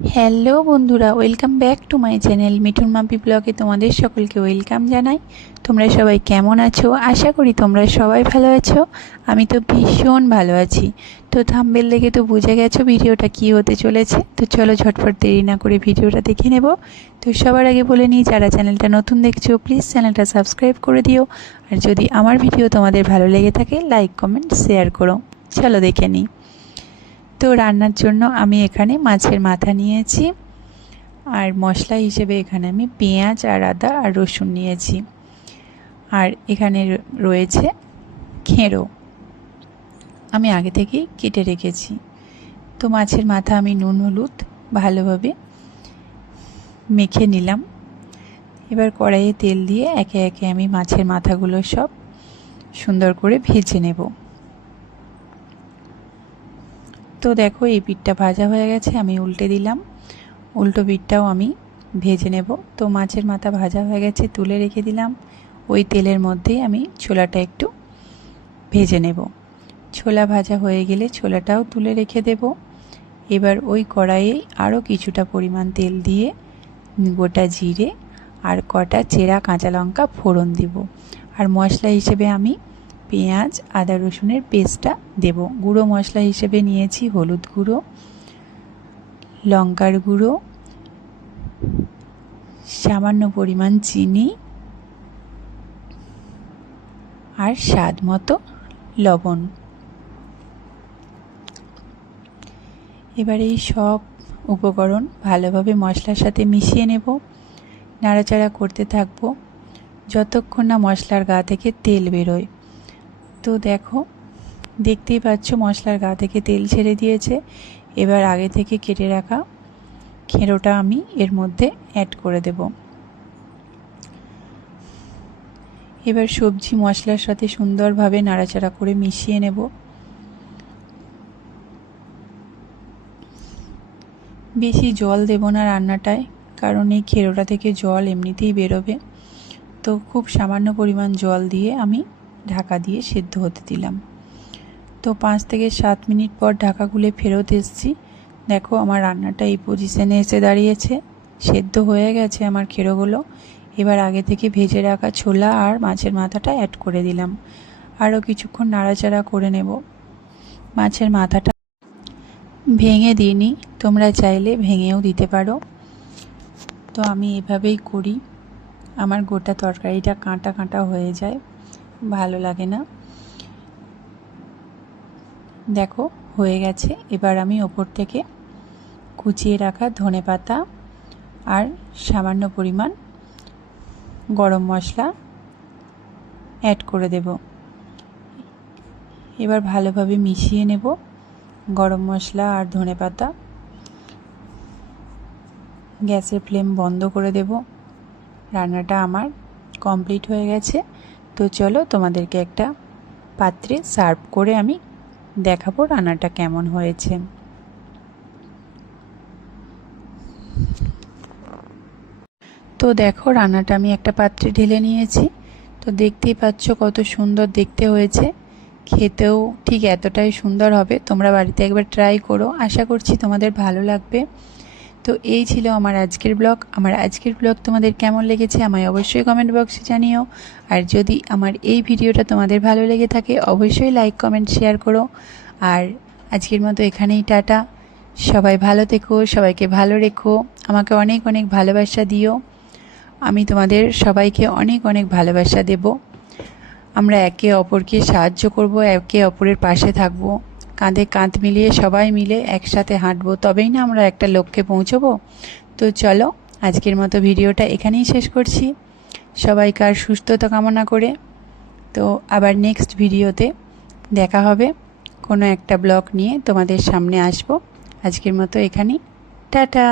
Hello বন্ধুরা welcome back to my channel Mithun Mampi ব্লগে তোমাদের সকলকে ওয়েলকাম জানাই। তোমরা সবাই কেমন আছো? আশা করি তোমরা সবাই ভালো আছো। আমি তো ভীষণ ভালো আছি। তো থাম্বেল দেখে তো বুঝে গেছো ভিডিওটা কী হতে চলেছে। তো চলো ঝটফট দেরি না করে ভিডিওটা দেখে নেব। তো সবার আগে বলে নিই, যারা চ্যানেলটা নতুন দেখছ প্লিজ চ্যানেলটা সাবস্ক্রাইব করে দিও। আর যদি আমার ভিডিও তোমাদের ভালো লেগে থাকে লাইক কমেন্ট শেয়ার করো। চলো দেখে নিই। তো রান্নার জন্য আমি এখানে মাছের মাথা নিয়েছি। আর মশলা হিসেবে এখানে আমি পেঁয়াজ, আর আদা, আর রসুন নিয়েছি। আর এখানে রয়েছে খেঁড়ো। আমি আগে থেকেই কেটে রেখেছি। তো মাছের মাথা আমি নুন, হলুদ ভালোভাবে মেখে নিলাম। এবার কড়াইয়ে তেল দিয়ে একে একে আমি মাছের মাথাগুলো সব সুন্দর করে ভেজে নেব। তো দেখো, এই পিঠটা ভাজা হয়ে গেছে, আমি উল্টে দিলাম। উল্টো পিঠটাও আমি ভেজে নেব। তো মাছের মাথা ভাজা হয়ে গেছে, তুলে রেখে দিলাম। ওই তেলের মধ্যেই আমি ছোলাটা একটু ভেজে নেব। ছোলা ভাজা হয়ে গেলে ছোলাটাও তুলে রেখে দেব। এবার ওই কড়াইয়ে আরও কিছুটা পরিমাণ তেল দিয়ে গোটা জিরে আর কটা চেরা কাঁচা লঙ্কা ফোড়ন দিব। আর মশলা হিসেবে আমি পেঁয়াজ, আদা রসুনের পেস্টটা দেব। গুঁড়ো মশলা হিসেবে নিয়েছি হলুদ গুঁড়ো, লঙ্কার গুঁড়ো, সামান্য পরিমাণ চিনি আর স্বাদ মতো লবণ। এবার এই সব উপকরণ ভালোভাবে মশলার সাথে মিশিয়ে নেব। নাড়াচাড়া করতে থাকব। যতক্ষণ না মশলার গা থেকে তেল বেরোয়। তো দেখো, দেখতেই পাচ্ছ মশলার গা থেকে তেল ছেড়ে দিয়েছে। এবার আগে থেকে কেটে রাখা খেঁড়োটা আমি এর মধ্যে অ্যাড করে দেব। এবার সবজি মশলার সাথে সুন্দরভাবে নাড়াচাড়া করে মিশিয়ে নেব। বেশি জল দেব না রান্নাটায়, কারণ এই খেরোটা থেকে জল এমনিতেই বেরোবে। তো খুব সামান্য পরিমাণ জল দিয়ে আমি ঢাকা দিয়ে সেদ্ধ হতে দিলাম। তো পাঁচ থেকে সাত মিনিট পর ঢাকা খুলে ফেরত এসেছি। দেখো আমার রান্নাটা এই পজিশনে এসে দাঁড়িয়েছে। সেদ্ধ হয়ে গেছে আমার খেরোগুলো। এবার আগে থেকে ভেজে রাখা ছোলা আর মাছের মাথাটা অ্যাড করে দিলাম। আরও কিছুক্ষণ নাড়াচাড়া করে নেব। মাছের মাথাটা ভেঙে দিইনি। তোমরা চাইলে ভেঙেও দিতে পারো। তো আমি এভাবেই করি। আমার গোটা তরকারিটা কাঁটা কাঁটা হয়ে যায়। ভালো লাগে না। দেখো, হয়ে গেছে। এবার আমি ওপর থেকে কুচিয়ে রাখা ধনে পাতা আর সামান্য পরিমাণ গরম মশলা অ্যাড করে দেব। এবার ভালোভাবে মিশিয়ে নেব গরম মশলা আর ধনে পাতা। গ্যাসের ফ্লেম বন্ধ করে দেব। রান্নাটা আমার কমপ্লিট হয়ে গেছে। তো চলো তোমাদেরকে একটা পাত্রে সার্ভ করে আমি দেখাবো রান্নাটা কেমন হয়েছে। তো দেখো রান্নাটা আমি একটা পাত্রে ঢেলে নিয়েছি। তো দেখতেই পাচ্ছ কত সুন্দর দেখতে হয়েছে। খেতেও ঠিক এতটাই সুন্দর হবে। তোমরা বাড়িতে একবার ট্রাই করো। আশা করছি তোমাদের ভালো লাগবে। তো এই ছিল আমার আজকের ব্লগ। আমার আজকের ব্লগ তোমাদের কেমন লেগেছে আমায় অবশ্যই কমেন্ট বক্সে জানিও। আর যদি আমার এই ভিডিওটা তোমাদের ভালো লেগে থাকে, অবশ্যই লাইক কমেন্ট শেয়ার করো। আর আজকের মতো এখানেই টাটা। সবাই ভালো থেকো, সবাইকে ভালো রেখো। আমাকে অনেক অনেক ভালোবাসা দিও। আমি তোমাদের সবাইকে অনেক অনেক ভালোবাসা দেব। আমরা একে অপরকে সাহায্য করব, একে অপরের পাশে থাকব। কাঁধে কাঁধ মিলিয়ে সবাই মিলে একসাথে হাঁটবো, তবেই না আমরা একটা লক্ষ্যে পৌঁছবো। তো চলো, আজকের মতো ভিডিওটা এখানেই শেষ করছি। সবাইকার সুস্থতা কামনা করে। তো আবার নেক্সট ভিডিওতে দেখা হবে। কোনো একটা ব্লগ নিয়ে তোমাদের সামনে আসব। আজকের মতো এখানেই। টাটা!